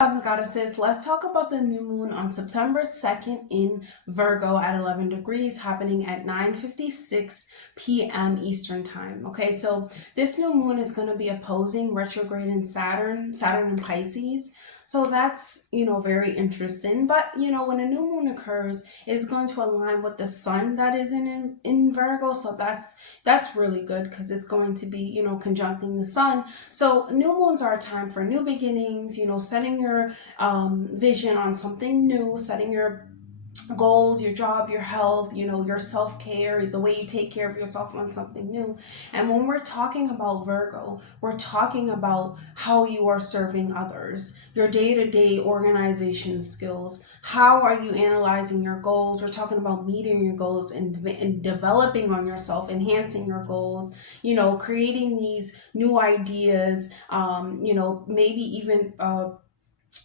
Goddesses, let's talk about the new moon on September 2nd in Virgo at 11 degrees, happening at 9:56 p.m. Eastern time. Okay, so this new moon is going to be opposing retrograde in Saturn in Pisces. So that's, very interesting. But, when a new moon occurs, it's going to align with the sun that is in Virgo. So that's really good because it's going to be, conjuncting the sun. So new moons are a time for new beginnings, setting your vision on something new, setting your goals, your job, your health, your self-care, the way you take care of yourself on something new. And when we're talking about Virgo, we're talking about how you are serving others, your day-to-day organization skills. How are you analyzing your goals? We're talking about meeting your goals and developing on yourself, enhancing your goals, creating these new ideas, maybe even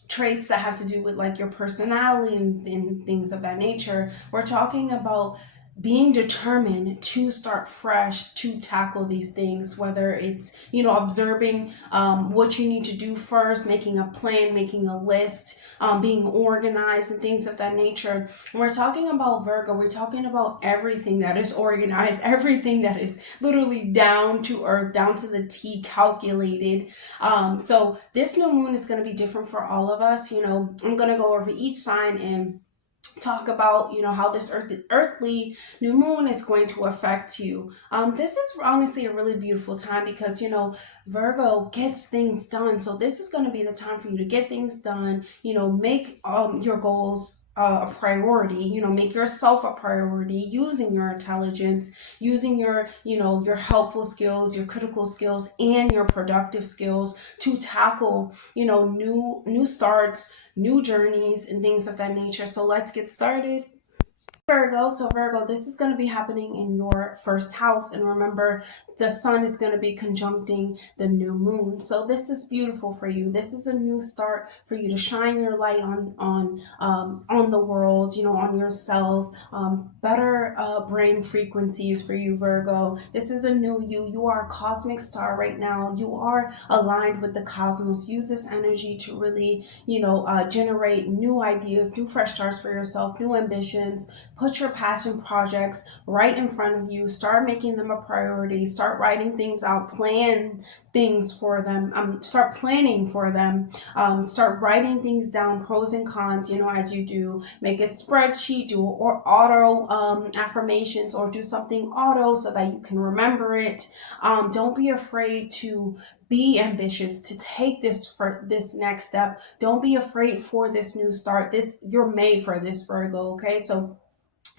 traits that have to do with like your personality and things of that nature. We're talking about being determined to start fresh, to tackle these things, whether it's, observing what you need to do first, making a plan, making a list, being organized and things of that nature. When we're talking about Virgo, we're talking about everything that is organized, everything that is literally down to earth, down to the T, calculated. So this new moon is going to be different for all of us. I'm going to go over each sign and talk about how this earthly new moon is going to affect you. This is honestly a really beautiful time because Virgo gets things done, so this is going to be the time for you to get things done, make your goals a priority, make yourself a priority, using your intelligence, using your helpful skills, your critical skills, and your productive skills to tackle new starts, new journeys, and things of that nature. So let's get started. Virgo, so Virgo, this is going to be happening in your first house, and remember, the sun is going to be conjuncting the new moon. So this is beautiful for you. This is a new start for you to shine your light on the world, on yourself. Better brain frequencies for you, Virgo. This is a new you. You are a cosmic star right now. You are aligned with the cosmos. Use this energy to really, generate new ideas, new fresh starts for yourself, new ambitions. Put your passion projects right in front of you. Start making them a priority. Start writing things out. Plan things for them. Start planning for them. Start writing things down, pros and cons, as you do. Make it spreadsheet, do or auto affirmations, or do something auto so that you can remember it. Don't be afraid to be ambitious, to take this next step. Don't be afraid for this new start. You're made for this, Virgo. Okay, so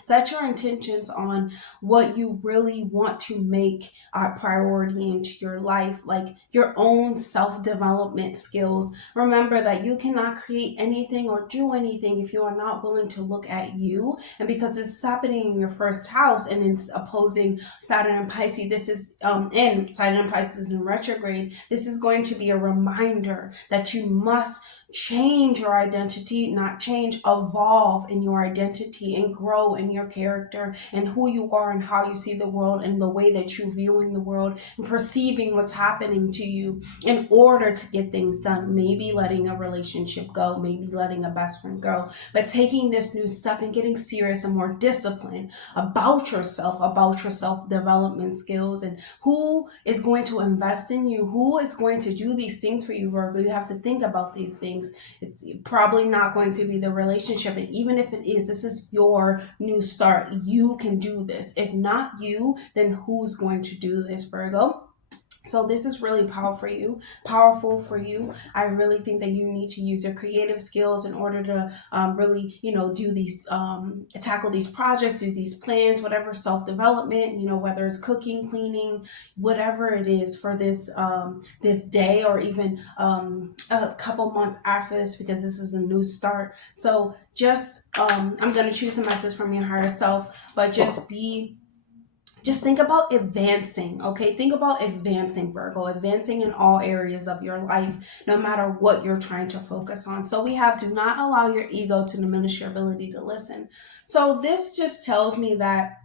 set your intentions on what you really want to make a priority into your life, like your own self-development skills. Remember that you cannot create anything or do anything if you are not willing to look at you. And because it's happening in your first house and it's opposing Saturn and Pisces, this is in Saturn and Pisces in retrograde, this is going to be a reminder that you must change your identity, not change, evolve in your identity and grow in your character and who you are and how you see the world and the way that you're viewing the world and perceiving what's happening to you in order to get things done. Maybe letting a relationship go, maybe letting a best friend go, but taking this new step and getting serious and more disciplined about your self-development skills and who is going to invest in you, who is going to do these things for you, Virgo. You have to think about these things. It's probably not going to be the relationship, and even if it is, this is your new start. You can do this. If not you, then who's going to do this, Virgo? So this is really powerful for you. I really think that you need to use your creative skills in order to really, do these, tackle these projects, do these plans, whatever self-development, whether it's cooking, cleaning, whatever it is for this day or even a couple months after this, because this is a new start. So just, I'm going to choose a message from your higher self, but just think about advancing, okay? Think about advancing, Virgo, advancing in all areas of your life, no matter what you're trying to focus on. So we have, do not allow your ego to diminish your ability to listen. So this just tells me that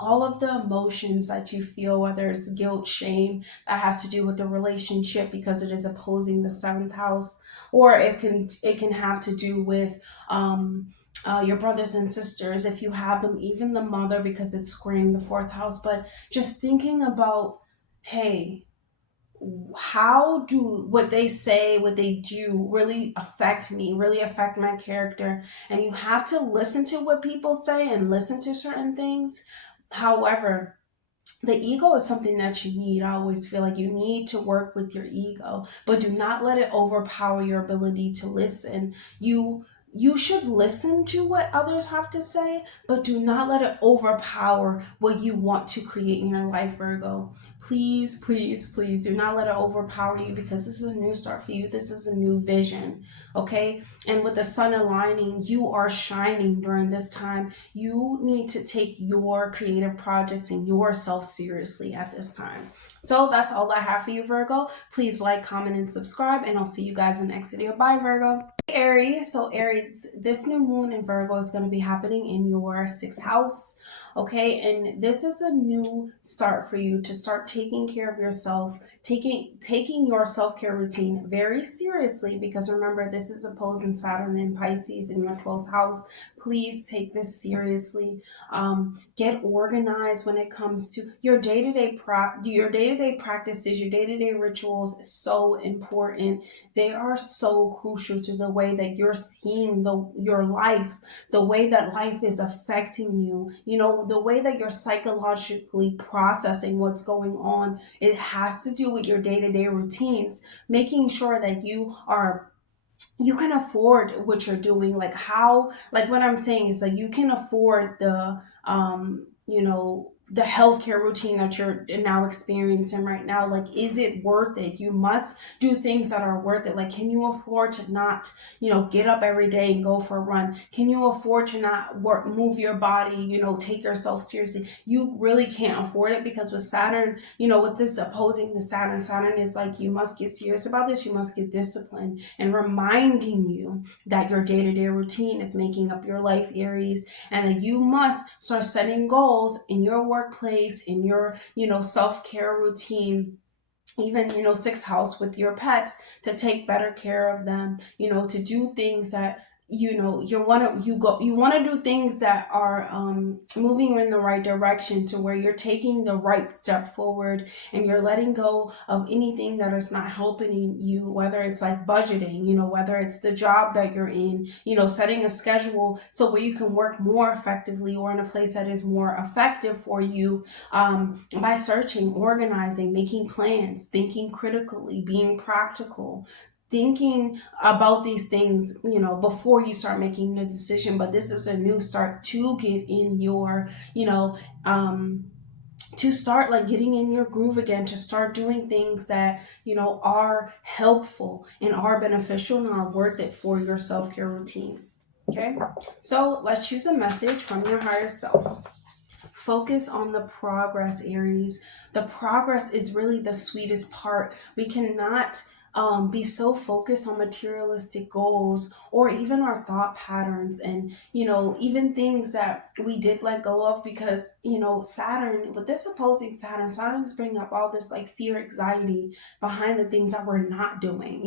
all of the emotions that you feel, whether it's guilt, shame, that has to do with the relationship because it is opposing the seventh house, or it can have to do with your brothers and sisters if you have them, even the mother because it's squaring the fourth house. But just thinking about, hey, how do what they say, what they do really affect me, really affect my character? And you have to listen to what people say and listen to certain things. However, the ego is something that you need. I always feel like you need to work with your ego, but do not let it overpower your ability to listen. You should listen to what others have to say, but do not let it overpower what you want to create in your life, Virgo. Please, please, please do not let it overpower you, because this is a new start for you. This is a new vision, okay? And with the sun aligning, you are shining during this time. You need to take your creative projects and yourself seriously at this time. So that's all I have for you, Virgo. Please like, comment, and subscribe, and I'll see you guys in the next video. Bye, Virgo. Aries. So Aries, this new moon in Virgo is going to be happening in your sixth house. Okay, and this is a new start for you to start taking care of yourself, taking your self-care routine very seriously, because remember, this is opposing Saturn and Pisces in your 12th house. Please take this seriously. Get organized when it comes to your day-to-day practices, your day-to-day rituals is so important. They are so crucial to the way that you're seeing your life, the way that life is affecting you, the way that you're psychologically processing what's going on. It has to do with your day-to-day routines, making sure that you can afford what you're doing. Like what I'm saying is, like, you can afford the healthcare routine that you're now experiencing right now. Like, is it worth it? You must do things that are worth it. Like, can you afford to not, get up every day and go for a run? Can you afford to not move your body, take yourself seriously? You really can't afford it, because with Saturn, with this opposing the Saturn is like, you must get serious about this. You must get disciplined, and reminding you that your day-to-day routine is making up your life, Aries, and that you must start setting goals in your workplace, in your, self-care routine, even, sixth house with your pets, to take better care of them, to do things that you want to do things that are moving you in the right direction, to where you're taking the right step forward, and you're letting go of anything that is not helping you, whether it's like budgeting, whether it's the job that you're in, setting a schedule so where you can work more effectively, or in a place that is more effective for you, by searching, organizing, making plans, thinking critically, being practical, thinking about these things, before you start making the decision. But this is a new start to get in your, to start like getting in your groove again, to start doing things that, are helpful and are beneficial and are worth it for your self-care routine. Okay, so let's choose a message from your higher self. Focus on the progress, Aries. The progress is really the sweetest part. We cannot be so focused on materialistic goals, or even our thought patterns, and even things that we did let go of, because Saturn, with this opposing Saturn's bringing up all this like fear, anxiety behind the things that we're not doing,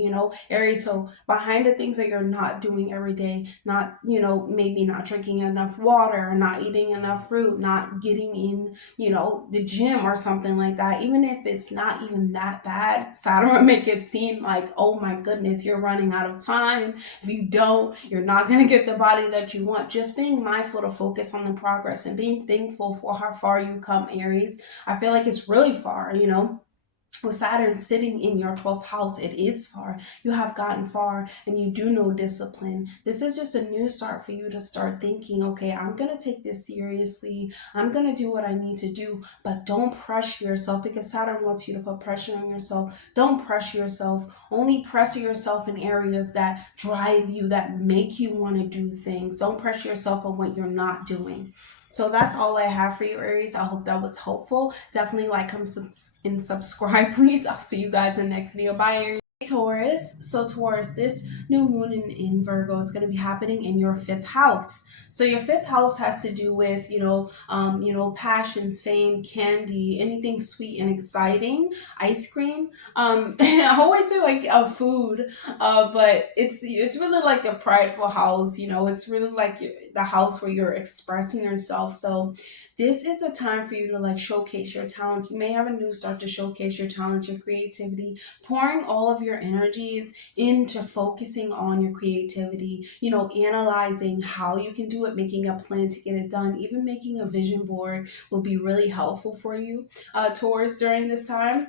Aries. So behind the things that you're not doing every day, not maybe not drinking enough water, or not eating enough fruit, not getting in the gym or something like that, even if it's not even that bad, Saturn will make it seem like, oh my goodness, you're running out of time. If you don't, you're not going to get the body that you want. Just being mindful to focus on the progress and being thankful for how far you come, Aries. I feel like it's really far, with Saturn sitting in your 12th house, it is far. You have gotten far, and you do know discipline. This is just a new start for you to start thinking, okay, I'm going to take this seriously. I'm going to do what I need to do, but don't pressure yourself, because Saturn wants you to put pressure on yourself. Don't pressure yourself. Only pressure yourself in areas that drive you, that make you want to do things. Don't pressure yourself on what you're not doing. So that's all I have for you, Aries. I hope that was helpful. Definitely like, comment, and subscribe, please. I'll see you guys in the next video. Bye, Aries. Taurus. So Taurus, this new moon in Virgo is going to be happening in your fifth house. So your fifth house has to do with, passions, fame, candy, anything sweet and exciting, ice cream. I always say like food, but it's really like a prideful house. It's really like the house where you're expressing yourself. So this is a time for you to like showcase your talent. You may have a new start to showcase your talent, your creativity, pouring all of your energies into focusing on your creativity, analyzing how you can do it, making a plan to get it done, even making a vision board will be really helpful for you, Taurus, during this time.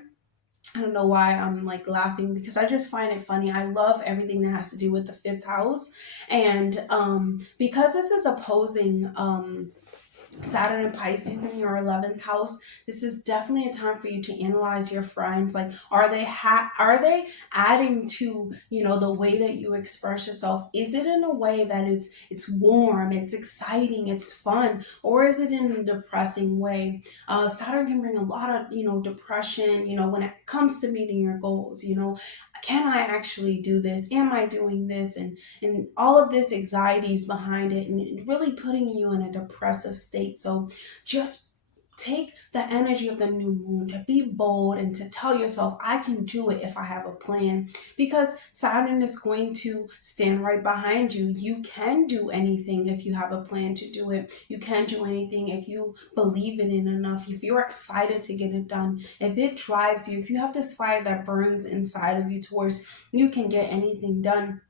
I don't know why I'm like laughing because I just find it funny. I love everything that has to do with the fifth house. And because this is opposing Saturn and Pisces in your 11th house, this is definitely a time for you to analyze your friends. Like, are they adding to, the way that you express yourself? Is it in a way that it's warm, it's exciting, it's fun, or is it in a depressing way? Saturn can bring a lot of, depression, when it comes to meeting your goals. Can I actually do this? Am I doing this? And all of this anxiety is behind it and really putting you in a depressive state. So just take the energy of the new moon to be bold and to tell yourself, I can do it if I have a plan, because Saturn is going to stand right behind you. You can do anything if you have a plan to do it. You can do anything if you believe in it enough, if you're excited to get it done, if it drives you, if you have this fire that burns inside of you towards, you can get anything done.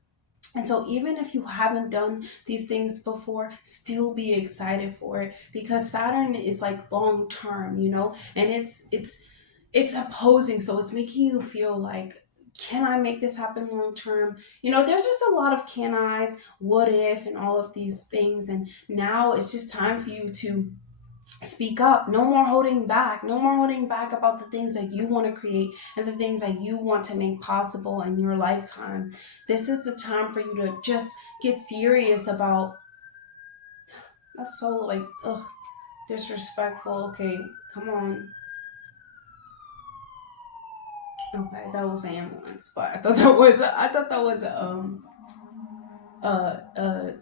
And so even if you haven't done these things before, still be excited for it, because Saturn is like long term, and it's opposing. So it's making you feel like, can I make this happen long term? There's just a lot of can I's, what if, and all of these things. And now it's just time for you to speak up. No more holding back. No more holding back about the things that you want to create and the things that you want to make possible in your lifetime. This is the time for you to just get serious about. That's so like, ugh, disrespectful. Okay, come on. Okay, that was an ambulance, but I thought that was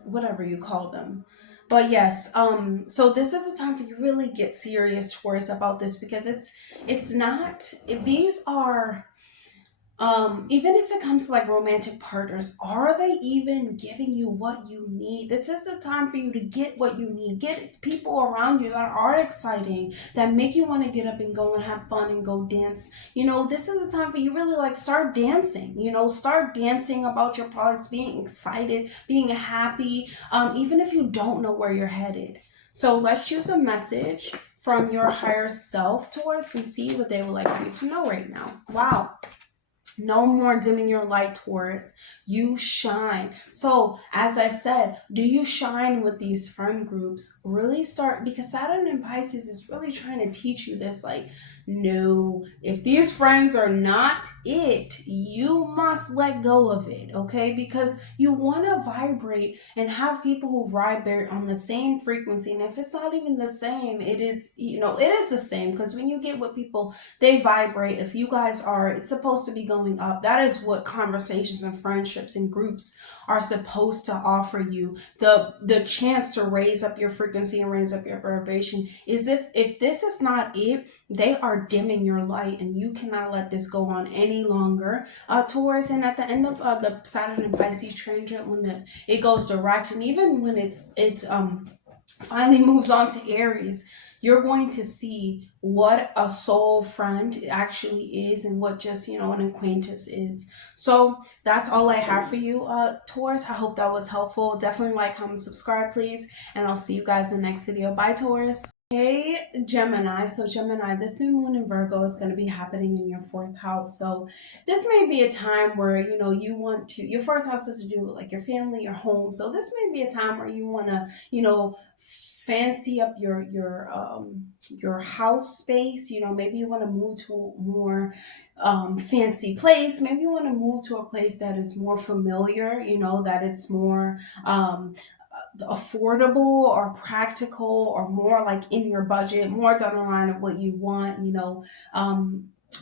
whatever you call them. But yes, so this is a time for you to really get serious towards about this, because it's not, these are, even if it comes to like romantic partners, are they even giving you what you need? This is the time for you to get what you need. Get people around you that are exciting, that make you want to get up and go and have fun and go dance. This is the time for you really like start dancing. Start dancing about your products, being excited, being happy, even if you don't know where you're headed. So let's choose a message from your higher self towards and see what they would like for you to know right now. Wow. No more dimming your light, Taurus. You shine. So, as I said, do you shine with these friend groups? Really start, because Saturn and Pisces is really trying to teach you this. Like, no, if these friends are not it, you must let go of it, okay? Because you want to vibrate and have people who vibrate on the same frequency. And if it's not even the same, it is, it is the same. Because when you get with people, they vibrate. If you guys are, it's supposed to be going up. That is what conversations and friendships and groups are supposed to offer you. The chance to raise up your frequency and raise up your vibration. Is if this is not it, they are dimming your light, and you cannot let this go on any longer, Taurus. And at the end of the Saturn and Pisces transit, when it goes direct, and even when it's finally moves on to Aries, you're going to see what a soul friend actually is and what just, an acquaintance is. So that's all I have for you, Taurus. I hope that was helpful. Definitely like, comment, subscribe, please. And I'll see you guys in the next video. Bye, Taurus. Hey, Gemini. So Gemini, this new moon in Virgo is going to be happening in your fourth house. So this may be a time where, you want to, your fourth house has to do with like your family, your home. So this may be a time where you want to, fancy up your house space. Maybe you want to move to a more fancy place. Maybe you want to move to a place that is more familiar, that it's more affordable or practical or more like in your budget, more down the line of what you want.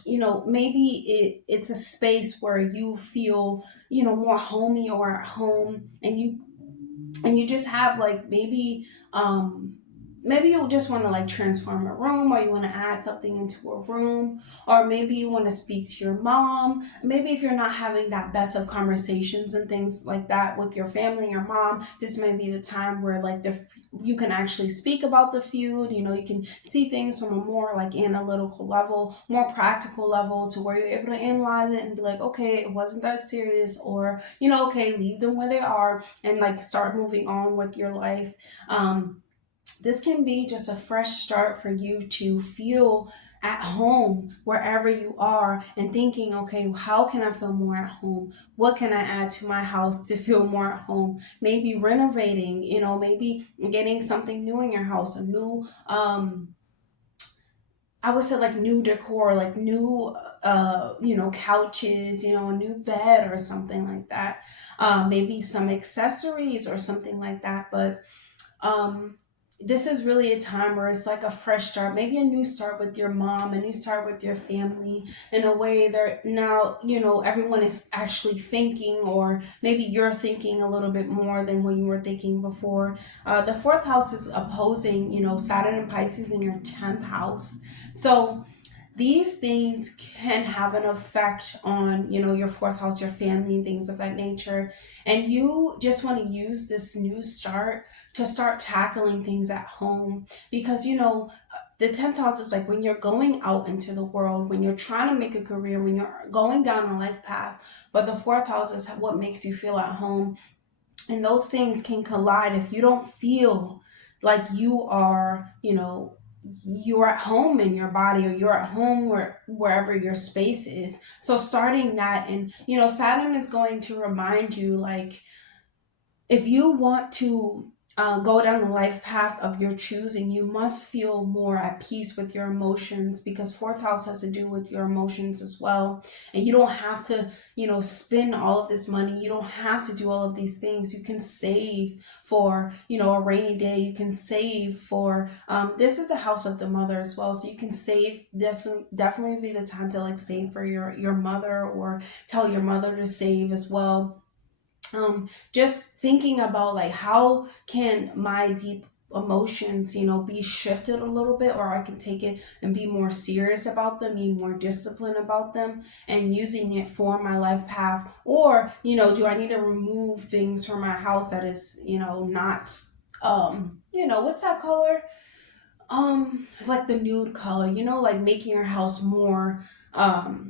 maybe it's a space where you feel, more homey or at home, and you just have like maybe you just want to like transform a room, or you want to add something into a room, or maybe you want to speak to your mom. Maybe if you're not having that best of conversations and things like that with your family and your mom, this may be the time where like you can actually speak about the feud. You can see things from a more like analytical level, more practical level, to where you're able to analyze it and be like, okay, it wasn't that serious, or okay, leave them where they are and like start moving on with your life. This can be just a fresh start for you to feel at home wherever you are, and thinking, okay, how can I feel more at home? What can I add to my house to feel more at home? Maybe renovating, maybe getting something new in your house, a new, I would say like new decor, like new, couches, a new bed or something like that. Maybe some accessories or something like that. But um this is really a time where it's like a fresh start, maybe a new start with your mom, a new start with your family, in a way that now everyone is actually thinking, or maybe you're thinking a little bit more than what you were thinking before. The fourth house is opposing Saturn and Pisces in your 10th house. So these things can have an effect on your fourth house, your family, and things of that nature. And you just want to use this new start to start tackling things at home, because the 10th house is like when you're going out into the world, when you're trying to make a career, when you're going down a life path. But the fourth house is what makes you feel at home, and those things can collide if you don't feel like you're at home in your body, or you're at home wherever your space is. So starting that, and Saturn is going to remind you, like, if you want to go down the life path of your choosing, you must feel more at peace with your emotions, because fourth house has to do with your emotions as well. And you don't have to, spend all of this money. You don't have to do all of these things. You can save for, a rainy day. You can save for, this is the house of the mother as well. So you can save. This will definitely be the time to like save for your mother, or tell your mother to save as well. Just thinking about like, how can my deep emotions be shifted a little bit, or I can take it and be more serious about them, be more disciplined about them, and using it for my life path. Or do I need to remove things from my house that is not, what's that color, like the nude color, like making your house more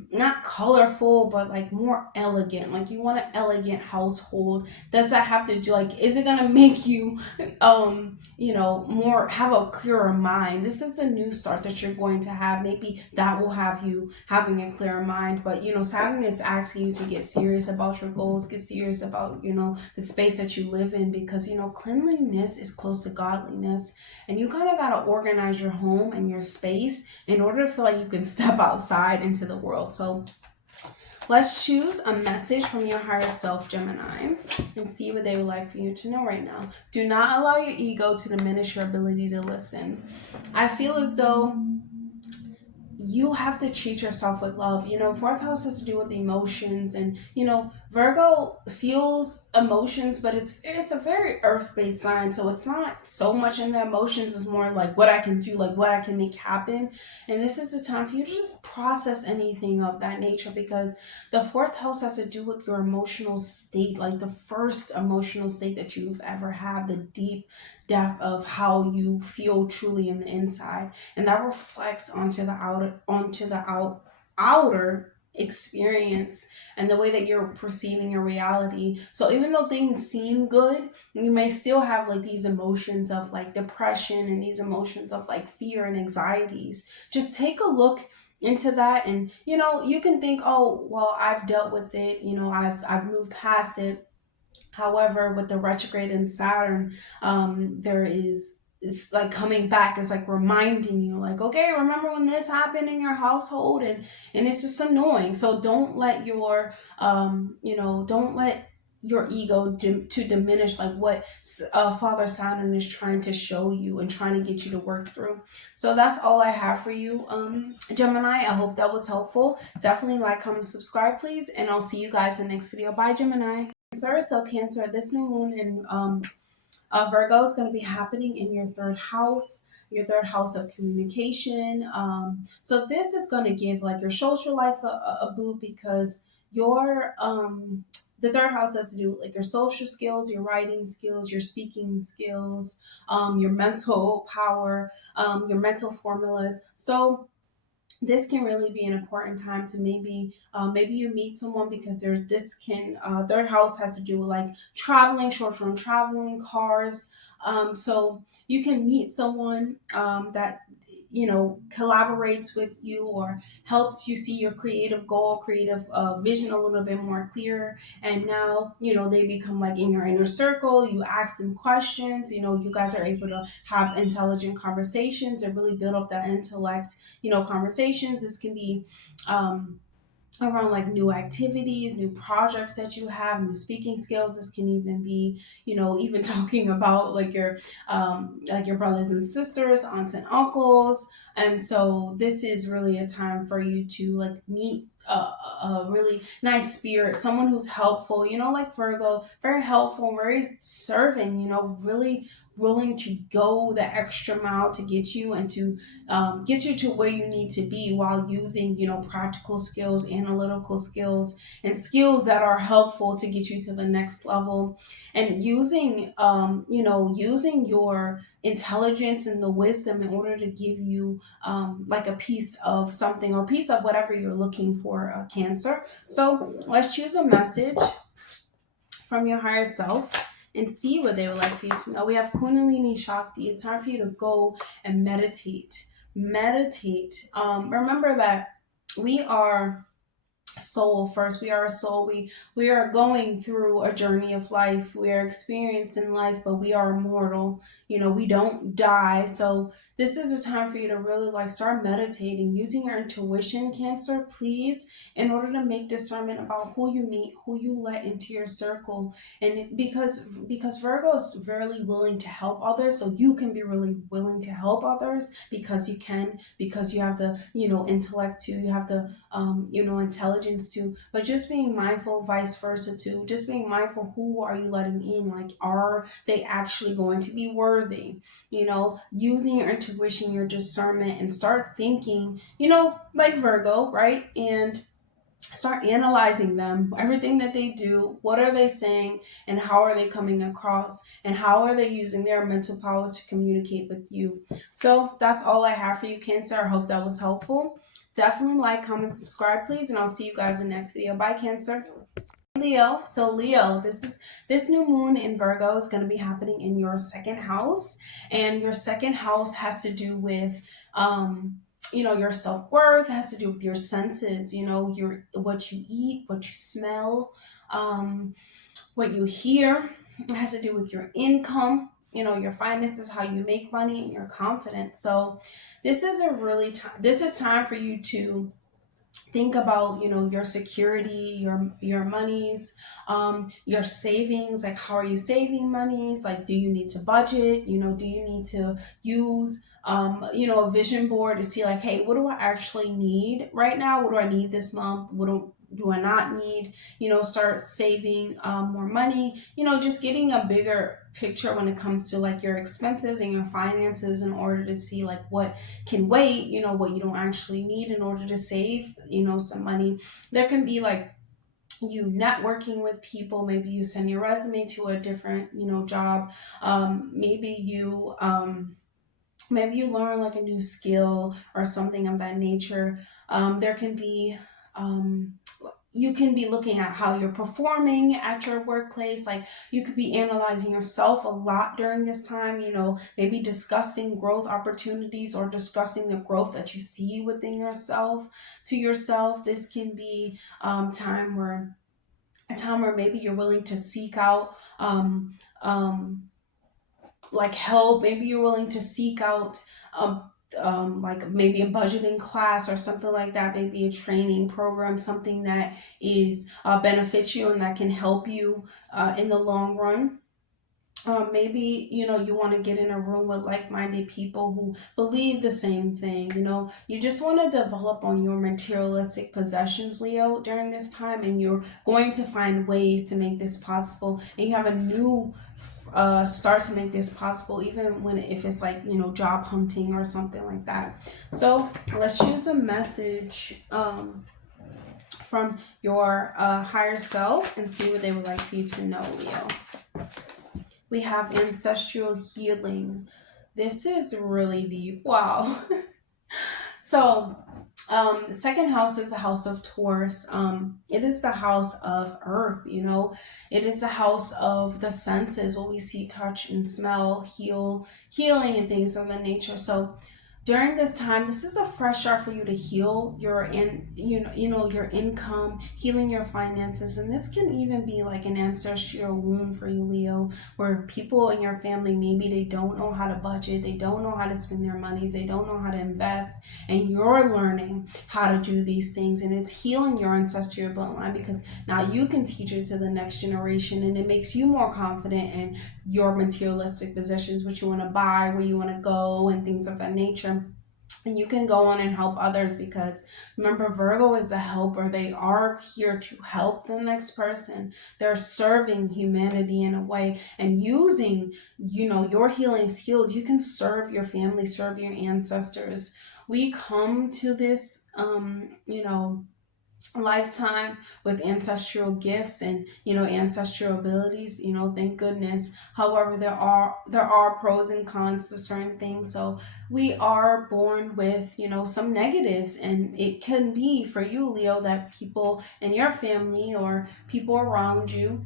not colorful, but like more elegant. Like, you want an elegant household. Does that have to do, like, is it gonna make you more, have a clearer mind? This is the new start that you're going to have. Maybe that will have you having a clearer mind. But Saturn is asking you to get serious about your goals, get serious about the space that you live in, because cleanliness is close to godliness. And you kind of got to organize your home and your space in order to feel like you can step outside into the world. So let's choose a message from your higher self, Gemini, and see what they would like for you to know right now. Do not allow your ego to diminish your ability to listen. I feel as though you have to treat yourself with love. Fourth house has to do with emotions, and Virgo feels emotions, but it's a very earth-based sign, so it's not so much in the emotions. It's more like what I can do, like what I can make happen. And this is the time for you to just process anything of that nature, because the fourth house has to do with your emotional state, like the first emotional state that you've ever had, the deep depth of how you feel truly in the inside, and that reflects onto the outer experience, and the way that you're perceiving your reality. So even though things seem good, you may still have like these emotions of like depression, and these emotions of like fear and anxieties. Just take a look into that, and you can think, oh well, I've dealt with it, I've moved past it. However, with the retrograde in Saturn, it's like coming back. It's like reminding you, like, okay, remember when this happened in your household, and it's just annoying. So don't let your don't let your ego to diminish like what Father Saturn is trying to show you and trying to get you to work through. So that's all I have for you, Gemini. I hope that was helpful. Definitely like, comment, subscribe, please, and I'll see you guys in the next video. Bye, Gemini. Cancer, so Cancer, this new moon in Virgo is going to be happening in your third house of communication. So this is going to give like your social life a boot, because your the third house has to do with like your social skills, your writing skills, your speaking skills, your mental power, your mental formulas. So this can really be an important time to maybe you meet someone, because third house has to do with like traveling, short-term traveling, cars. So you can meet someone that collaborates with you or helps you see your creative goal, creative vision a little bit more clear. And now they become like in your inner circle. You ask them questions. You guys are able to have intelligent conversations and really build up that intellect. Conversations. This can be around like new activities, new projects that you have, new speaking skills. This can even be, even talking about like your brothers and sisters, aunts and uncles. And so this is really a time for you to like meet a really nice spirit, someone who's helpful, like Virgo, very helpful, very serving, really willing to go the extra mile to get you and to get you to where you need to be, while using practical skills, analytical skills, and skills that are helpful to get you to the next level. And using using your intelligence and the wisdom in order to give you like a piece of something, or piece of whatever you're looking for, Cancer. So let's choose a message from your higher self and see what they would like for you to know. We have Kundalini Shakti. It's time for you to go and meditate. Remember that we are soul first. We are a soul. We are going through a journey of life. We are experiencing life, but we are immortal. We don't die. So this is the time for you to really like start meditating, using your intuition, Cancer, please, in order to make discernment about who you meet, who you let into your circle. And because Virgo is really willing to help others, so you can be really willing to help others, because you can, because you have the intellect too, you have the intelligence too. But just being mindful, vice versa too. Just being mindful, who are you letting in? Like, are they actually going to be worthy? Using your intuition, your discernment, and start thinking, like Virgo, right? And start analyzing them, everything that they do, what are they saying, and how are they coming across, and how are they using their mental powers to communicate with you. So that's all I have for you, Cancer. I hope that was helpful. Definitely like, comment, subscribe, please, and I'll see you guys in the next video. Bye, Cancer. Leo, so Leo, this new moon in Virgo is going to be happening in your second house, and your second house has to do with your self-worth, has to do with your senses, your what you eat, what you smell, what you hear. It has to do with your income, your finances, how you make money, and your confidence. So this is time for you to think about your security, your monies, your savings. Like, how are you saving monies? Like, do you need to budget? Do you need to use a vision board to see like, hey, what do I actually need right now? What do I need this month? What do I not need? Start saving more money. Just getting a bigger picture when it comes to like your expenses and your finances, in order to see like what can wait, what you don't actually need, in order to save some money. There can be like you networking with people. Maybe you send your resume to a different job. Maybe you learn like a new skill or something of that nature. There can be you can be looking at how you're performing at your workplace. Like, you could be analyzing yourself a lot during this time, maybe discussing growth opportunities, or discussing the growth that you see within yourself to yourself. This can be a time where maybe you're willing to seek out like help. Maybe you're willing to seek out like maybe a budgeting class or something like that, maybe a training program, something that is benefits you and that can help you in the long run. Maybe you want to get in a room with like-minded people who believe the same thing. You just want to develop on your materialistic possessions, Leo, during this time, and you're going to find ways to make this possible, and you have a new start to make this possible, even when if it's like job hunting or something like that. So let's choose a message from your higher self and see what they would like for you to know, Leo. We have ancestral healing. This is really deep. Wow. So, the second house is the house of Taurus. It is the house of earth, It is the house of the senses, what we see, touch, and smell, healing, and things of that nature. So, during this time, this is a fresh start for you to heal your your income, healing your finances, and this can even be like an ancestral wound for you, Leo, where people in your family, maybe they don't know how to budget, they don't know how to spend their monies, they don't know how to invest, and you're learning how to do these things, and it's healing your ancestral bloodline because now you can teach it to the next generation, and it makes you more confident in your materialistic possessions, what you want to buy, where you want to go, and things of that nature. And you can go on and help others because remember, Virgo is a helper. They are here to help the next person. They're serving humanity in a way and using, your healing skills. You can serve your family, serve your ancestors. We come to this, lifetime with ancestral gifts and ancestral abilities, thank goodness. However, there are pros and cons to certain things. So we are born with some negatives, and it can be for you, Leo, that people in your family or people around you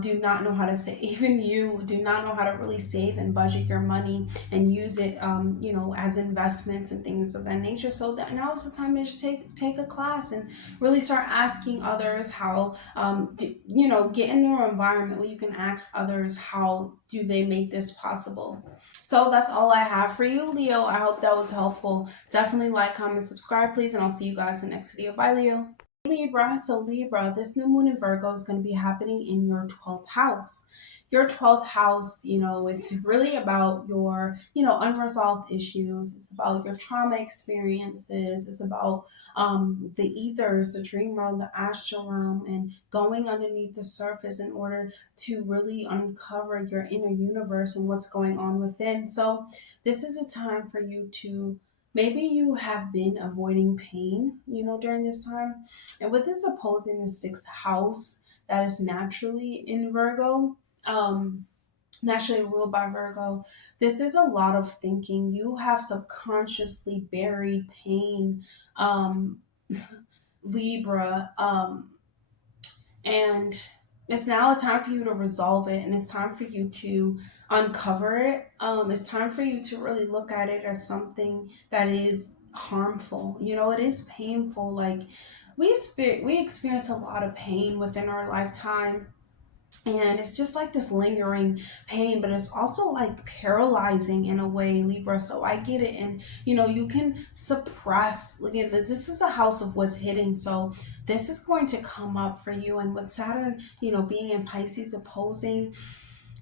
do not know how to save. Even you do not know how to really save and budget your money and use it as investments and things of that nature. So that now is the time to just take a class and really start asking others how get into an environment where you can ask others how do they make this possible. So that's all I have for you, Leo. I hope that was helpful. Definitely like, comment, subscribe, please, and I'll see you guys in the next video. Bye, Leo. Libra. So Libra, this new moon in Virgo is going to be happening in your 12th house. Your 12th house, it's really about your, unresolved issues. It's about your trauma experiences. It's about the ethers, the dream realm, the astral realm, and going underneath the surface in order to really uncover your inner universe and what's going on within. So this is a time for you to maybe you have been avoiding pain, during this time. And with this opposing the sixth house that is naturally in Virgo, naturally ruled by Virgo, this is a lot of thinking. You have subconsciously buried pain, Libra, and it's now a time for you to resolve it, and it's time for you to uncover it. It's time for you to really look at it as something that is harmful. It is painful. Like we experience a lot of pain within our lifetime, and it's just like this lingering pain, but it's also like paralyzing in a way, Libra. So I get it. And you can suppress. Look at this. This is a house of what's hidden. So this is going to come up for you. And with Saturn, being in Pisces opposing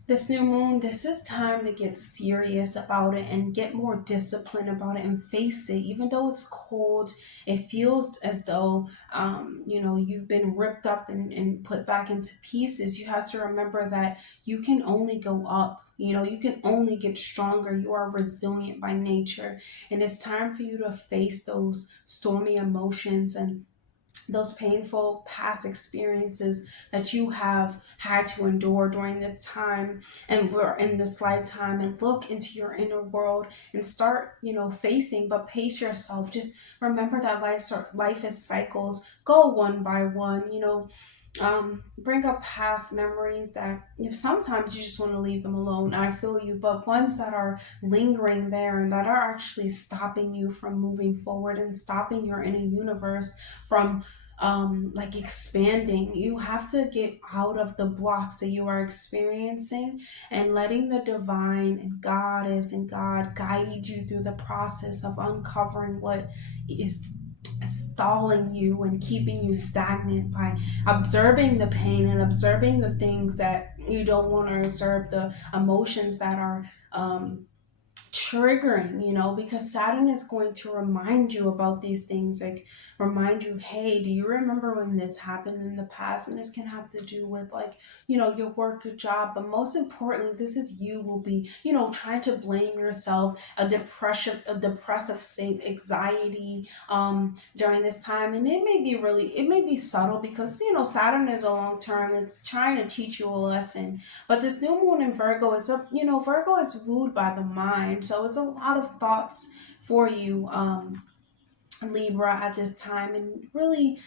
this new moon, this is time to get serious about it and get more disciplined about it and face it. Even though it's cold, it feels as though, you've been ripped up and put back into pieces. You have to remember that you can only go up. You can only get stronger. You are resilient by nature. And it's time for you to face those stormy emotions and those painful past experiences that you have had to endure during this time and we're in this lifetime, and look into your inner world and start facing, but pace yourself. Just remember that life is cycles. Go one by one. Bring up past memories that sometimes you just want to leave them alone. I feel you, but ones that are lingering there and that are actually stopping you from moving forward and stopping your inner universe from like expanding. You have to get out of the blocks that you are experiencing and letting the divine and goddess and God guide you through the process of uncovering what is stalling you and keeping you stagnant, by observing the pain and observing the things that you don't want to observe, the emotions that are triggering, because Saturn is going to remind you about these things, like remind you, hey, do you remember when this happened in the past? And this can have to do with, like, your work, your job, but most importantly, this is you will be, trying to blame yourself, a depressive state, anxiety, during this time. And it may be subtle, because Saturn is a long term, it's trying to teach you a lesson. But this new moon in Virgo is Virgo is ruled by the mind. So it's a lot of thoughts for you, Libra, at this time. And really,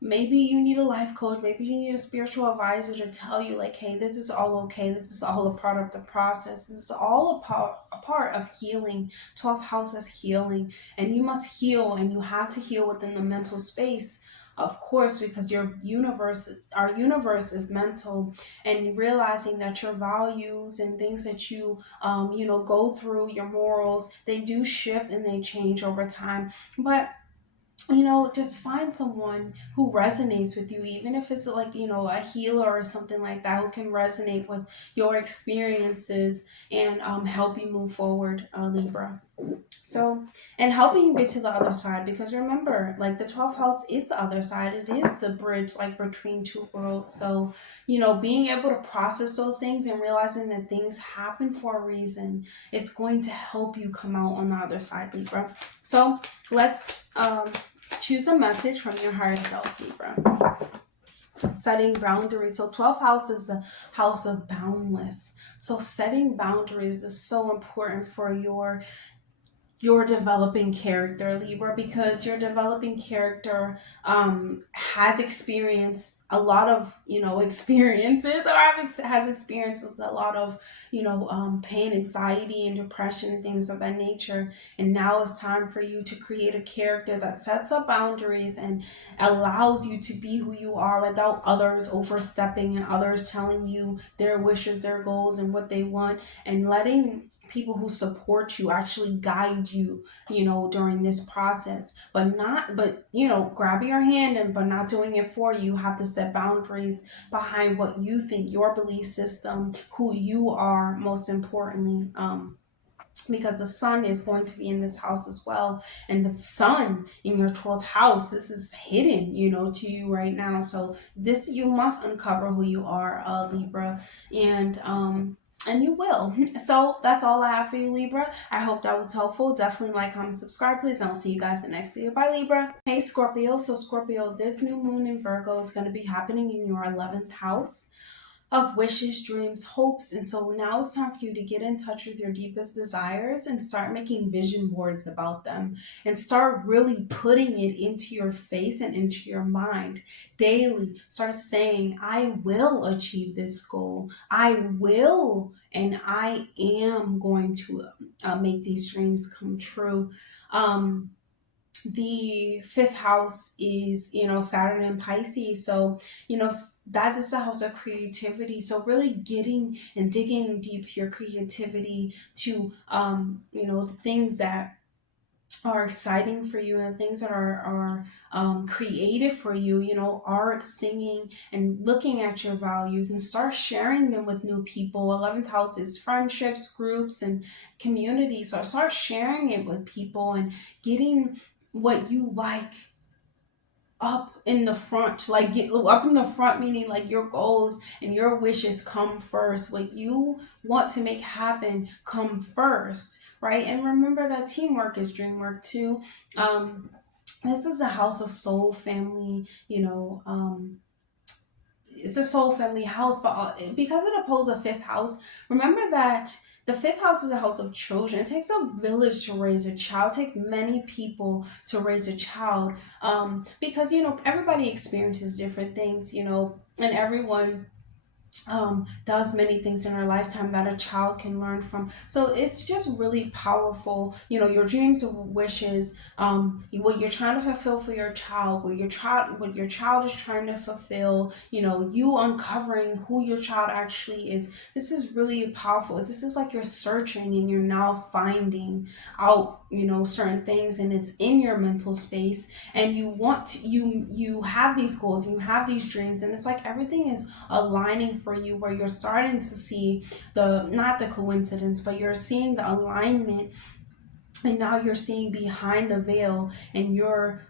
maybe you need a life coach, maybe you need a spiritual advisor to tell you, like, hey, this is all okay, this is all a part of the process, this is all a part of healing. 12th house is healing, and you must heal, and you have to heal within the mental space, of course, because our universe is mental. And realizing that your values and things that you go through, your morals, they do shift and they change over time. But just find someone who resonates with you, even if it's like, a healer or something like that, who can resonate with your experiences and help you move forward, Libra. So, and helping you get to the other side, because remember, like, the 12th house is the other side. It is the bridge, like, between two worlds. So, being able to process those things and realizing that things happen for a reason, it's going to help you come out on the other side, Libra. So let's choose a message from your higher self, Libra. Setting boundaries. So 12th house is the house of boundless. So setting boundaries is so important for your developing character, Libra, because your developing character has experienced a lot of experiences, or has experienced a lot of pain, anxiety, and depression, and things of that nature. And now it's time for you to create a character that sets up boundaries and allows you to be who you are without others overstepping and others telling you their wishes, their goals, and what they want, and letting people who support you actually guide you, during this process. But grabbing your hand, but not doing it for you. You have to set boundaries behind what you think, your belief system, who you are, most importantly. Because the sun is going to be in this house as well, and the sun in your 12th house, this is hidden to you right now. So this, you must uncover who you are, Libra, and you will. So that's all I have for you, Libra. I hope that was helpful. Definitely like, comment, subscribe, please, and I'll see you guys in the next video. Bye, Libra. Hey, Scorpio. So Scorpio, this new moon in Virgo is going to be happening in your 11th house of wishes, dreams, hopes. And so now it's time for you to get in touch with your deepest desires and start making vision boards about them, and start really putting it into your face and into your mind daily. Start saying, I will achieve this goal. I will, and I am going to make these dreams come true. The 5th house is Saturn and Pisces. So that is the house of creativity. So really getting and digging deep to your creativity, to the things that are exciting for you, and things that are creative for you, art, singing, and looking at your values, and start sharing them with new people. 11th house is friendships, groups, and communities. So start sharing it with people and getting what you like up in the front. Like, get up in the front, meaning like your goals and your wishes come first. What you want to make happen come first, right? And remember that teamwork is dream work too. This is a house of soul family, it's a soul family house, but because it opposes a 5th house, remember that the 5th house is a house of children. It takes a village to raise a child. It takes many people to raise a child, because everybody experiences different things, and everyone does many things in our lifetime that a child can learn from. So it's just really powerful. You know, your dreams or wishes, what you're trying to fulfill for your child, what your child is trying to fulfill. You know, you uncovering who your child actually is. This is really powerful. This is like you're searching and you're now finding out, you know, certain things, and it's in your mental space, and you want to, you have these goals, you have these dreams, and it's like everything is aligning for you, where you're starting to see the, not the coincidence, but you're seeing the alignment, and now you're seeing behind the veil, and you're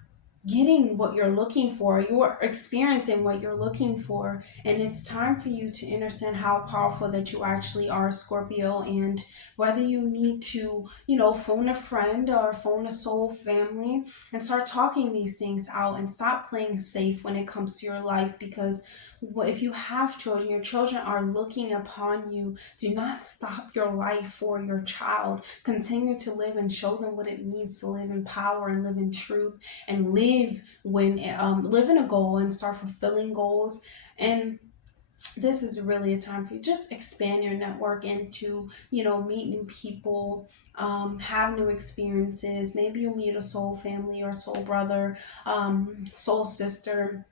getting what you're looking for, you're experiencing what you're looking for, and it's time for you to understand how powerful that you actually are, Scorpio, and whether you need to, you know, phone a friend or phone a soul family and start talking these things out, and stop playing safe when it comes to your life, because if you have children, your children are looking upon you. Do not stop your life for your child. Continue to live and show them what it means to live in power and live in truth, and live in a goal and start fulfilling goals. And this is really a time for you, just expand your network and to, you know, meet new people, have new experiences. Maybe you'll meet a soul family or soul brother, soul sister,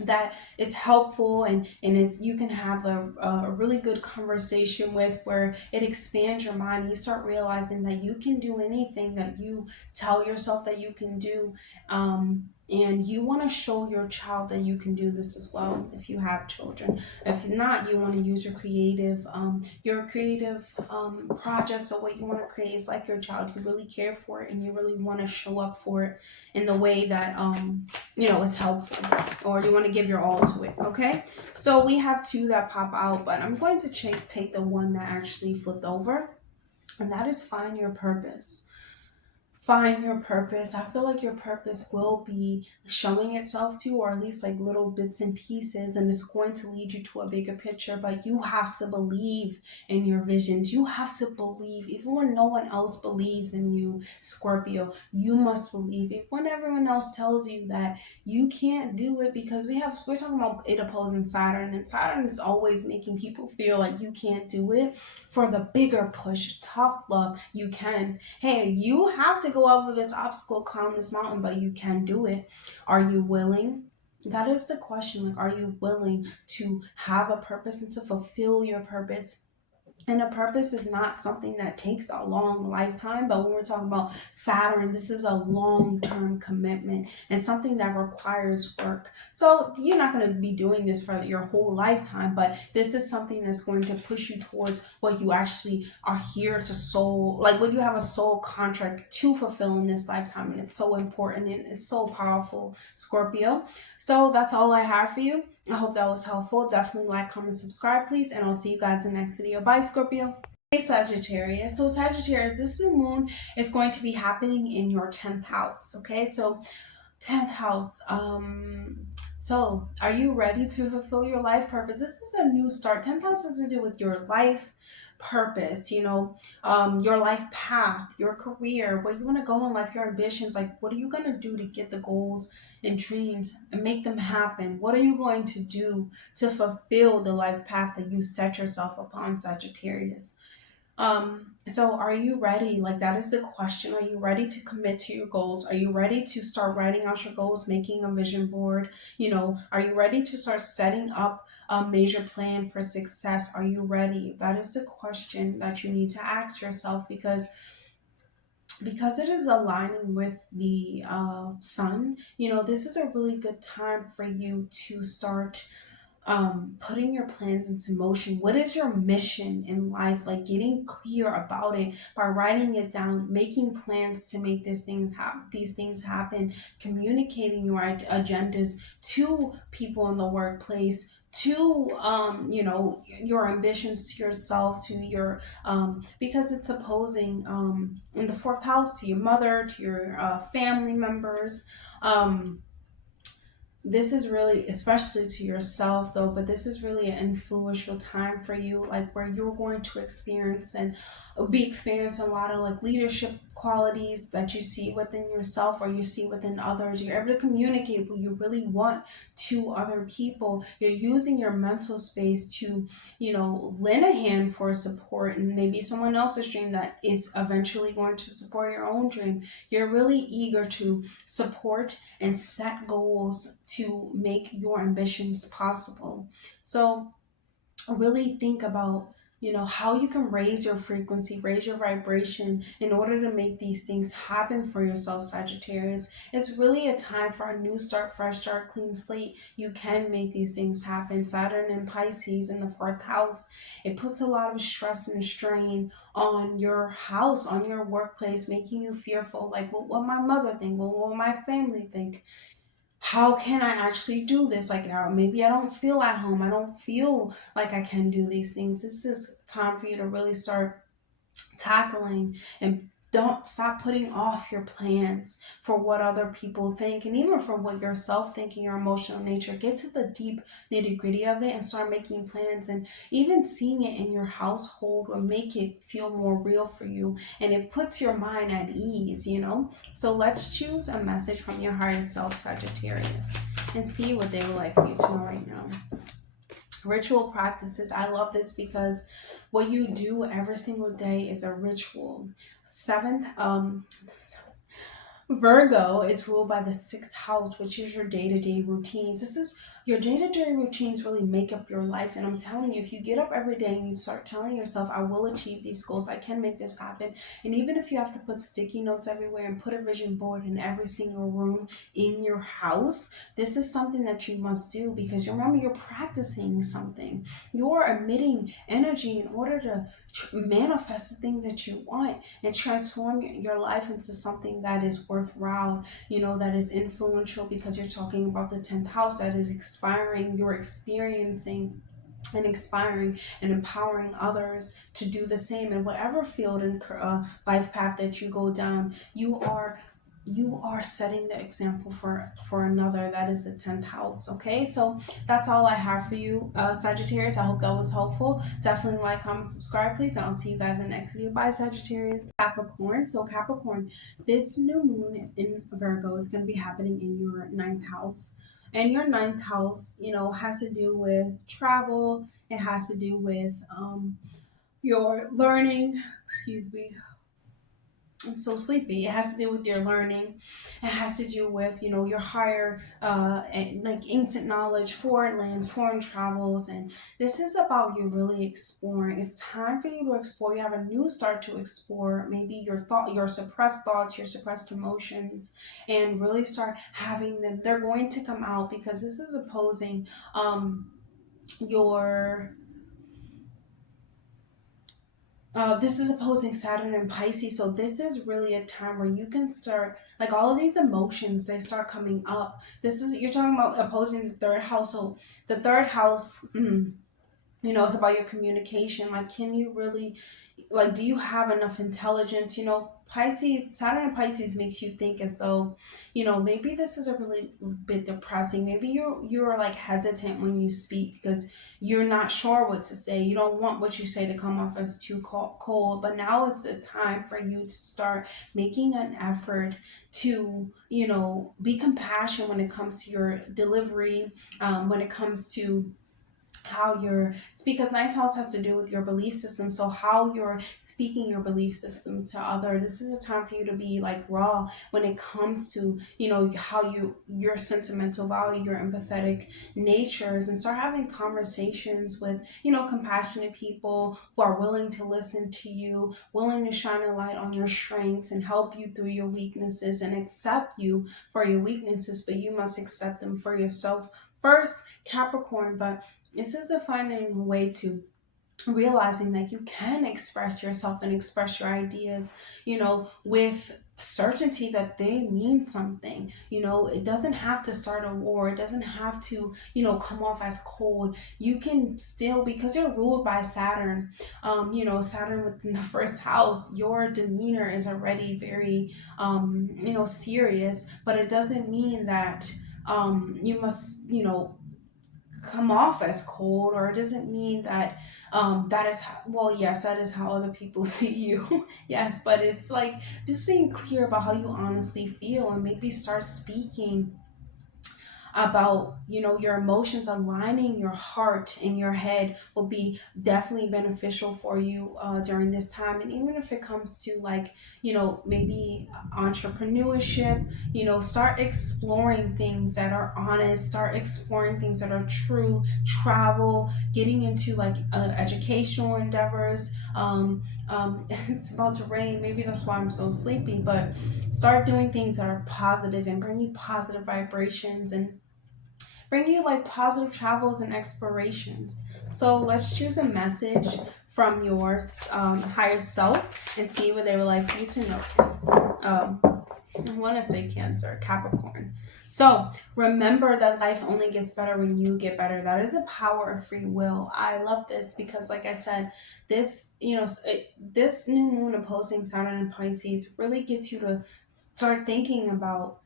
that it's helpful, and it's, you can have a really good conversation with, where it expands your mind, and you start realizing that you can do anything that you tell yourself that you can do. And you want to show your child that you can do this as well, if you have children. If not, you want to use your creative projects, or what you want to create is like your child. You really care for it, and you really want to show up for it in the way that you know, it's helpful, or you want to give your all to it. Okay, so we have two that pop out, but I'm going to take the one that actually flipped over, and that is find your purpose. Find your purpose. I feel like your purpose will be showing itself to you, or at least like little bits and pieces, and it's going to lead you to a bigger picture. But you have to believe in your visions. You have to believe, even when no one else believes in you, Scorpio. You must believe. Even when everyone else tells you that you can't do it, because we're talking about it opposing Saturn, and Saturn is always making people feel like you can't do it. For the bigger push, tough love, you can. Hey, you have to go over this obstacle, climb this mountain, but you can do it. Are you willing? That is the question. Like, are you willing to have a purpose and to fulfill your purpose? And a purpose is not something that takes a long lifetime, but when we're talking about Saturn, this is a long-term commitment and something that requires work. So you're not going to be doing this for your whole lifetime, but this is something that's going to push you towards what you actually are here to soul, like what you have a soul contract to fulfill in this lifetime. And it's so important and it's so powerful, Scorpio. So that's all I have for you. I hope that was helpful. Definitely like, comment, subscribe, please, and I'll see you guys in the next video. Bye, Scorpio. Hey, Sagittarius. So, Sagittarius, this new moon is going to be happening in your 10th house. Okay, so 10th house. So are you ready to fulfill your life purpose? This is a new start. 10th house has to do with your life purpose, you know, your life path, your career, where you want to go in life, your ambitions. Like, what are you going to do to get the goals and dreams and make them happen? What are you going to do to fulfill the life path that you set yourself upon, Sagittarius? So are you ready? Like, that is the question. Are you ready to commit to your goals? Are you ready to start writing out your goals, making a vision board? You know, are you ready to start setting up a major plan for success? Are you ready? That is the question that you need to ask yourself, because it is aligning with the sun. You know, this is a really good time for you to start putting your plans into motion. What is your mission in life? Like, getting clear about it by writing it down, making plans to make these things happen, communicating your agendas to people in the workplace, to you know, your ambitions, to yourself, to your because it's opposing in the 4th house to your mother, to your family members. this is really, especially to yourself though, but this is really an influential time for you, like where you're going to experience and be experiencing a lot of like leadership qualities that you see within yourself or you see within others. You're able to communicate what you really want to other people. You're using your mental space to, lend a hand for support and maybe someone else's dream that is eventually going to support your own dream. You're really eager to support and set goals to make your ambitions possible. So really think about how you can raise your frequency, raise your vibration in order to make these things happen for yourself, Sagittarius. It's really a time for a new start, fresh start, clean slate. You can make these things happen. Saturn and Pisces in the fourth house, it puts a lot of stress and strain on your house, on your workplace, making you fearful, like what will my mother think, what will my family think, how can I actually do this? Like, maybe I don't feel at home. I don't feel like I can do these things. This is time for you to really start tackling and don't stop putting off your plans for what other people think and even for what yourself think in your emotional nature. Get to the deep nitty gritty of it and start making plans, and even seeing it in your household will make it feel more real for you and it puts your mind at ease. So let's choose a message from your higher self, Sagittarius, and see what they would like for you to know right now. Ritual practices. I love this because what you do every single day is a ritual. Seventh, Virgo is ruled by the sixth house, which is your day-to-day routines. This is your day-to-day routines really make up your life. And I'm telling you, if you get up every day and you start telling yourself, I will achieve these goals, I can make this happen. And even if you have to put sticky notes everywhere and put a vision board in every single room in your house, this is something that you must do, because remember, you're practicing something. You're emitting energy in order to manifest the things that you want and transform your life into something that is worthwhile, that is influential, because you're talking about the 10th house that is expiring. You're experiencing and inspiring and empowering others to do the same in whatever field and life path that you go down. You are setting the example for another. That is the 10th house. Okay, so that's all I have for you, Sagittarius. I hope that was helpful. Definitely like, comment, subscribe, please, and I'll see you guys in the next video. Bye, Sagittarius. Capricorn. So Capricorn, this new moon in Virgo is going to be happening in your 9th house. And your 9th house, has to do with travel. It has to do with your learning. Excuse me. I'm so sleepy. It has to do with your learning. It has to do with, your higher, like ancient knowledge, foreign lands, foreign travels. And this is about you really exploring. It's time for you to explore. You have a new start to explore. Maybe your suppressed thoughts, your suppressed emotions, and really start having them. They're going to come out, because this is opposing your this is opposing Saturn and Pisces. So this is really a time where you can start, like, all of these emotions, they start coming up. You're talking about opposing the third house. So the third house, it's about your communication. Like, can you really, like, do you have enough intelligence? Pisces, Saturn and Pisces makes you think as though, maybe this is a really bit depressing. Maybe you're like hesitant when you speak because you're not sure what to say. You don't want what you say to come off as too cold. But now is the time for you to start making an effort to, be compassionate when it comes to your delivery, when it comes to it's because 9th house has to do with your belief system. So how you're speaking your belief system to others. This is a time for you to be like raw when it comes to, how your sentimental value, your empathetic natures, and start having conversations with, compassionate people who are willing to listen to you, willing to shine a light on your strengths and help you through your weaknesses and accept you for your weaknesses, but you must accept them for yourself first, Capricorn. But this is finding a way to realizing that you can express yourself and express your ideas, with certainty that they mean something. It doesn't have to start a war. It doesn't have to, come off as cold. You can still, because you're ruled by Saturn, Saturn within the first house, your demeanor is already very, serious, but it doesn't mean that you must, come off as cold, or it doesn't mean that that is well, yes, that is how other people see you. Yes, but it's like just being clear about how you honestly feel, and maybe start speaking about, your emotions. Aligning your heart and your head will be definitely beneficial for you during this time. And even if it comes to, like, maybe entrepreneurship, start exploring things that are honest, start exploring things that are true, travel, getting into, like, educational endeavors. It's about to rain, maybe that's why I'm so sleepy, but start doing things that are positive and bring you positive vibrations, and bring you, like, positive travels and explorations. So let's choose a message from your higher self and see what they would like for you to know. I want to say Cancer, Capricorn. So remember that life only gets better when you get better. That is the power of free will. I love this because, like I said, this new moon opposing Saturn in Pisces really gets you to start thinking about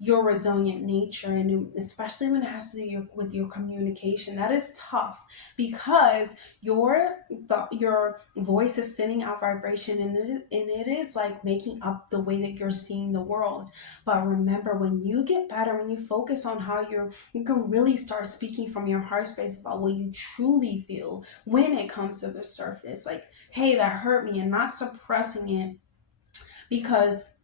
your resilient nature, and especially when it has to do with your communication. That is tough because your voice is sending out vibration, and it is like making up the way that you're seeing the world. But remember, when you get better, when you focus on how you can really start speaking from your heart space about what you truly feel when it comes to the surface, like, hey, that hurt me, and not suppressing it, because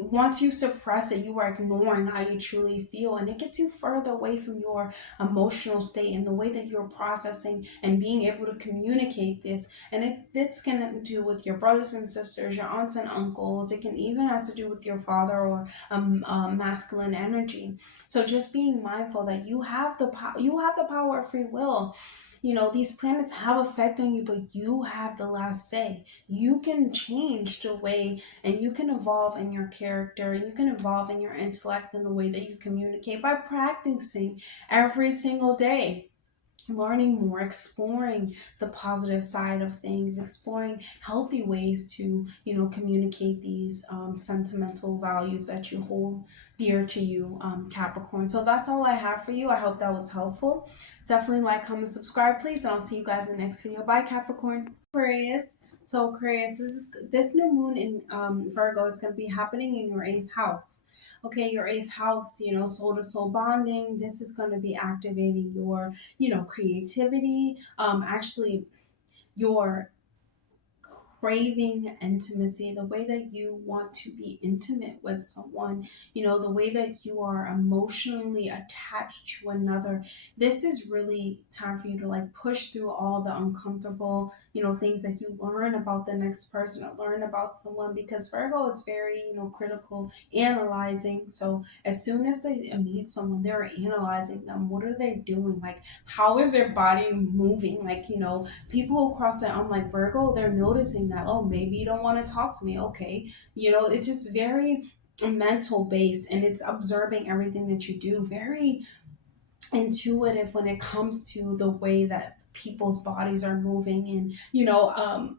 once you suppress it, you are ignoring how you truly feel, and it gets you further away from your emotional state and the way that you're processing and being able to communicate this. And it's going to do with your brothers and sisters, your aunts and uncles. It can even have to do with your father, or masculine energy. So just being mindful that you have the power of free will. These planets have effect on you, but you have the last say. You can change the way, and you can evolve in your character, and you can evolve in your intellect and the way that you communicate by practicing every single day, learning more, exploring the positive side of things, exploring healthy ways to, communicate these sentimental values that you hold dear to you, Capricorn. So that's all I have for you. I hope that was helpful. Definitely like, comment, subscribe, please, and I'll see you guys in the next video. Bye, Capricorn. Aquarius. So Aquarius, this new moon in Virgo is going to be happening in your 8th house. Okay, your 8th house, soul to soul bonding. This is going to be activating your, creativity, actually your craving intimacy, the way that you want to be intimate with someone, the way that you are emotionally attached to another. This is really time for you to, like, push through all the uncomfortable, things that you learn about the next person or learn about someone, because Virgo is very, critical, analyzing. So as soon as they meet someone, they're analyzing them. What are they doing? Like, how is their body moving? Like, people who cross it, I'm like, Virgo, they're noticing that, oh, maybe you don't want to talk to me. Okay. It's just very mental based, and it's observing everything that you do. Very intuitive when it comes to the way that people's bodies are moving, and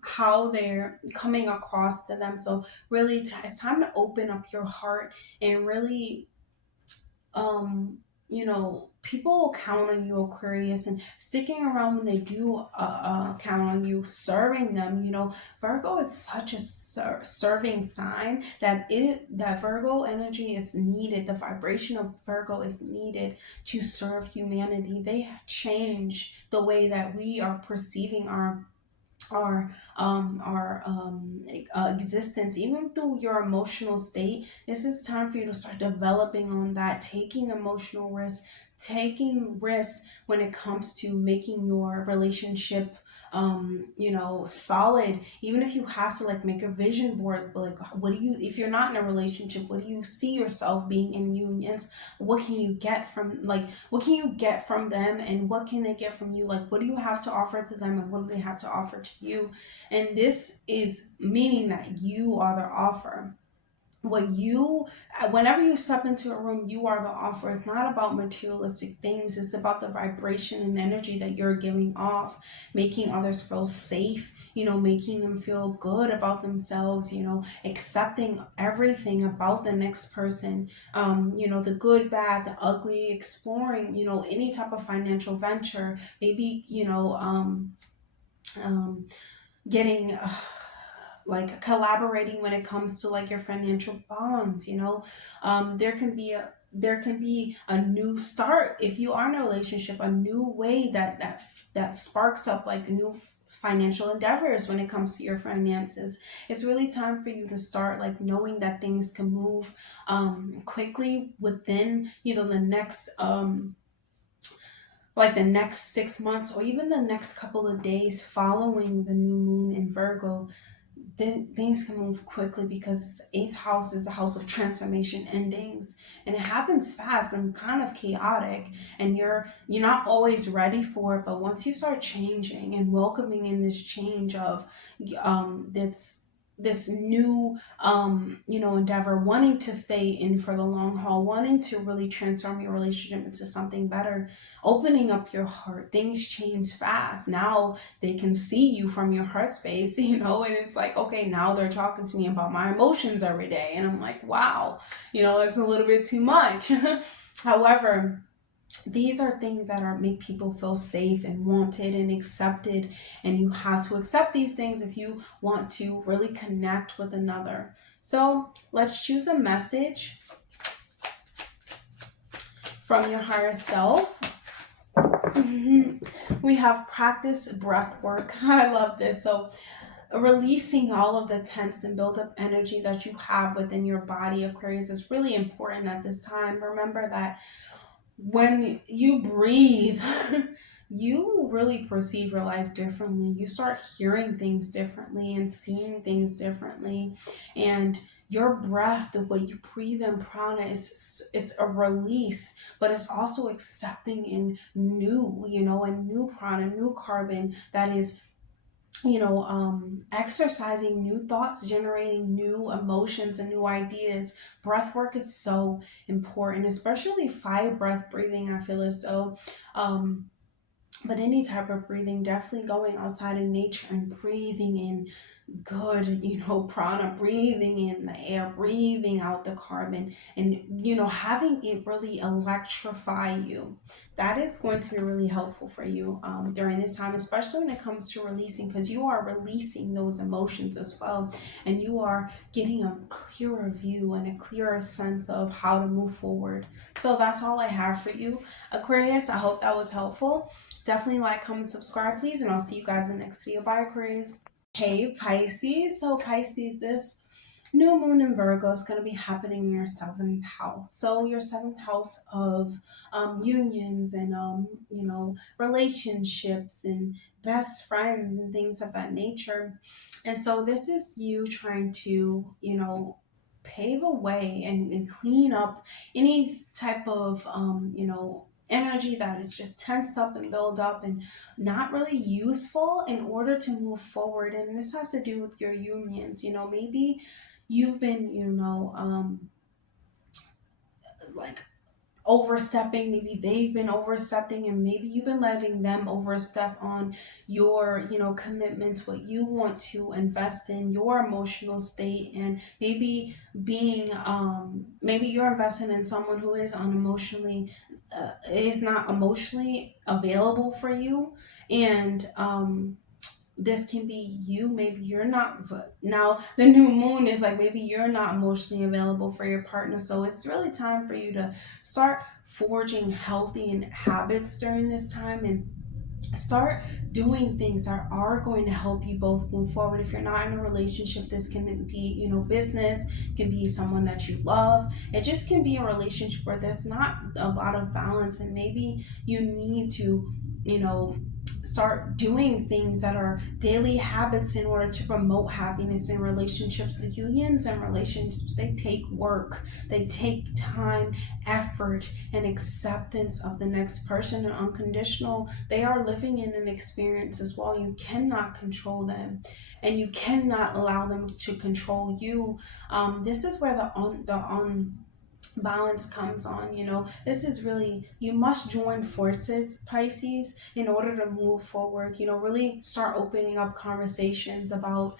how they're coming across to them. So really, it's time to open up your heart and really, people will count on you, Aquarius, and sticking around when they do count on you, serving them. Virgo is such a serving sign that Virgo energy is needed. The vibration of Virgo is needed to serve humanity. They change the way that we are perceiving our existence, even through your emotional state. This is time for you to start developing on that, taking emotional risks, taking risks when it comes to making your relationship solid. Even if you have to, like, make a vision board, but, like, if you're not in a relationship, what do you see yourself being in unions? What can you get from them, and what can they get from you? Like, what do you have to offer to them, and what do they have to offer to you? And this is meaning that you are the offer. whenever you step into a room, you are the offer. It's not about materialistic things. It's about the vibration and energy that you're giving off, making others feel safe, making them feel good about themselves, accepting everything about the next person, the good, bad, the ugly, exploring, any type of financial venture, maybe, getting like collaborating when it comes to like your financial bonds. There can be a new start if you are in a relationship, a new way that sparks up like new financial endeavors when it comes to your finances. It's really time for you to start like knowing that things can move quickly within the next like the next 6 months, or even the next couple of days following the new moon in Virgo. Then things can move quickly because eighth house is a house of transformation, endings, and it happens fast and kind of chaotic, and you're not always ready for it. But once you start changing and welcoming in this change of this new endeavor, wanting to stay in for the long haul, wanting to really transform your relationship into something better, opening up your heart, things change fast. Now they can see you from your heart space, and it's like, okay, now they're talking to me about my emotions every day, and I'm like, wow, it's a little bit too much. However, these are things that make people feel safe and wanted and accepted, and you have to accept these things if you want to really connect with another. So let's choose a message from your higher self. We have practice breath work. I love this. So releasing all of the tense and build up energy that you have within your body, Aquarius, is really important at this time. Remember that when you breathe, you really perceive your life differently. You start hearing things differently and seeing things differently. And your breath, the way you breathe in prana, it's a release, but it's also accepting in new, and new prana, new carbon that is exercising new thoughts, generating new emotions and new ideas. Breath work is so important, especially fire breath breathing. I feel as though, but any type of breathing, definitely going outside in nature and breathing in good, prana, breathing in the air, breathing out the carbon, and, having it really electrify you. That is going to be really helpful for you during this time, especially when it comes to releasing, because you are releasing those emotions as well, and you are getting a clearer view and a clearer sense of how to move forward. So that's all I have for you, Aquarius. I hope that was helpful. Definitely like, comment, subscribe, please, and I'll see you guys in the next video. Bye, Aquarius. Hey, Pisces. So, Pisces, this new moon in Virgo is going to be happening in your 7th house. So, your 7th house of unions and, relationships and best friends and things of that nature. And so, this is you trying to, pave a way and clean up any type of, energy that is just tensed up and built up and not really useful in order to move forward. And this has to do with your unions. Maybe you've been, like overstepping, maybe they've been overstepping, and maybe you've been letting them overstep on your commitments, what you want to invest in, your emotional state. And maybe maybe you're investing in someone who is unemotionally is not emotionally available for you. And this can be you. Maybe you're not. Now the new moon is like, maybe you're not emotionally available for your partner. So it's really time for you to start forging healthy habits during this time, and start doing things that are going to help you both move forward. If you're not in a relationship, this can be, business, can be someone that you love. It just can be a relationship where there's not a lot of balance, and maybe you need to, start doing things that are daily habits in order to promote happiness in relationships. The unions and relationships, they take work, they take time, effort, and acceptance of the next person, and unconditional. They are living in an experience as well. You cannot control them, and you cannot allow them to control you. This is where the balance comes on. This is really, you must join forces, Pisces, in order to move forward. Really start opening up conversations about,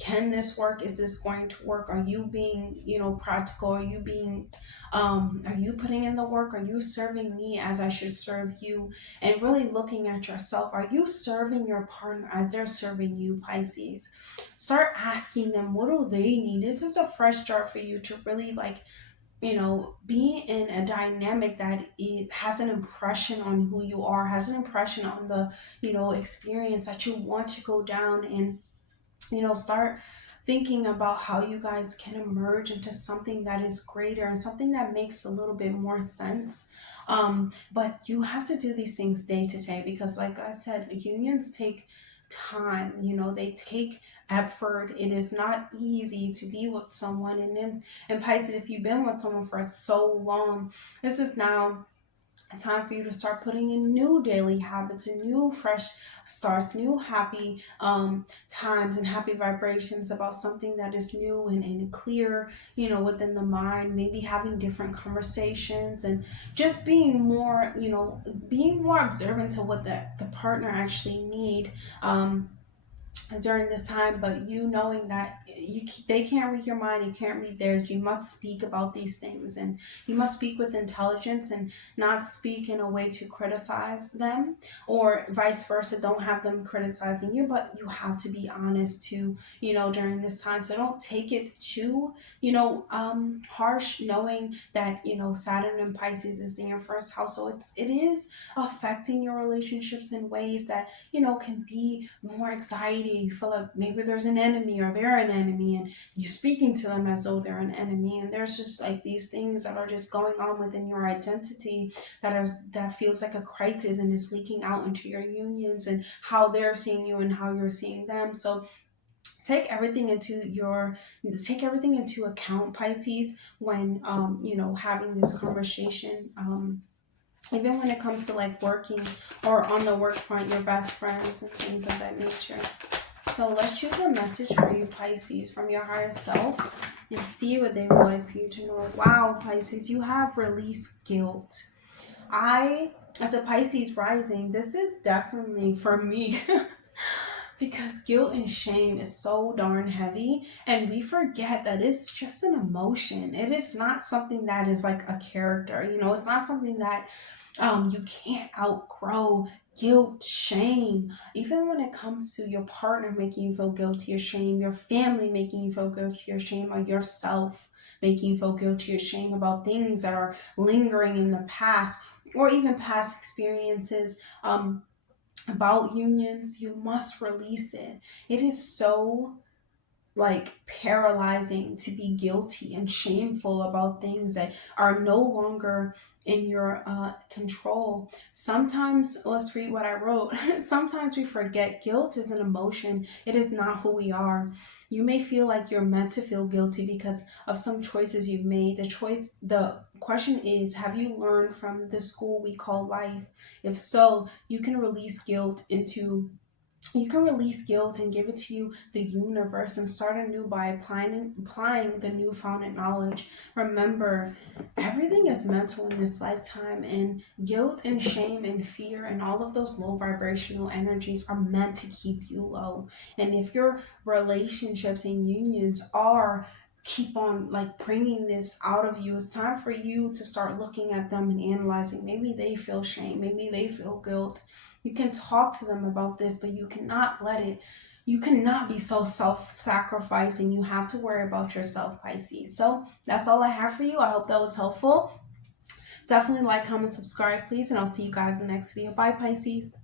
can this work, is this going to work, are you being practical, are you putting in the work, are you serving me as I should serve you, and really looking at yourself. Are you serving your partner as they're serving you, Pisces? Start asking them, what do they need? This is a fresh start for you to really be in a dynamic that it has an impression on who you are, has an impression on the, experience that you want to go down, and, start thinking about how you guys can emerge into something that is greater and something that makes a little bit more sense. But you have to do these things day to day, because like I said, unions take time, they take effort. It is not easy to be with someone. And Pisces, if you've been with someone for so long, this is now a time for you to start putting in new daily habits and new fresh starts, new happy times and happy vibrations about something that is new and clear, within the mind. Maybe having different conversations and just being more, being more observant to what the partner actually need. During this time, but you knowing that they can't read your mind, you can't read theirs. You must speak about these things, and you must speak with intelligence and not speak in a way to criticize them, or vice versa. Don't have them criticizing you, but you have to be honest too, during this time. So don't take it too harsh, knowing that Saturn and Pisces is in your first house, so it is affecting your relationships in ways that can be more anxiety. You feel like maybe there's an enemy, or they're an enemy, and you're speaking to them as though they're an enemy, and there's just like these things that are just going on within your identity that feels like a crisis, and is leaking out into your unions and how they're seeing you and how you're seeing them. So take everything into account, Pisces, when having this conversation. Even when it comes to like working or on the work front, your best friends and things of that nature. So let's choose a message for you, Pisces, from your higher self, and see what they would like for you to know. Wow, Pisces, you have released guilt. As a Pisces rising, this is definitely for me. Because guilt and shame is so darn heavy, and we forget that it's just an emotion. It is not something that is like a character. It's not something that you can't outgrow. Guilt, shame, even when it comes to your partner making you feel guilty or shame, your family making you feel guilty or shame, or yourself making you feel guilty or shame about things that are lingering in the past, or even past experiences. About unions, you must release it. It is so paralyzing to be guilty and shameful about things that are no longer in your control. Sometimes, let's read what I wrote. Sometimes we forget guilt is an emotion. It is not who we are. You may feel like you're meant to feel guilty because of some choices you've made. The question is, have you learned from the school we call life? If so, you can release guilt and give it to the universe, and start anew by applying the newfound knowledge. Remember, everything is mental in this lifetime, and guilt and shame and fear and all of those low vibrational energies are meant to keep you low. And if your relationships and unions keep on bringing this out of you, it's time for you to start looking at them and analyzing. Maybe they feel shame, maybe they feel guilt. You can talk to them about this, but you cannot be so self-sacrificing. You have to worry about yourself, Pisces. So that's all I have for you. I hope that was helpful. Definitely like, comment, subscribe, please, and I'll see you guys in the next video. Bye, Pisces.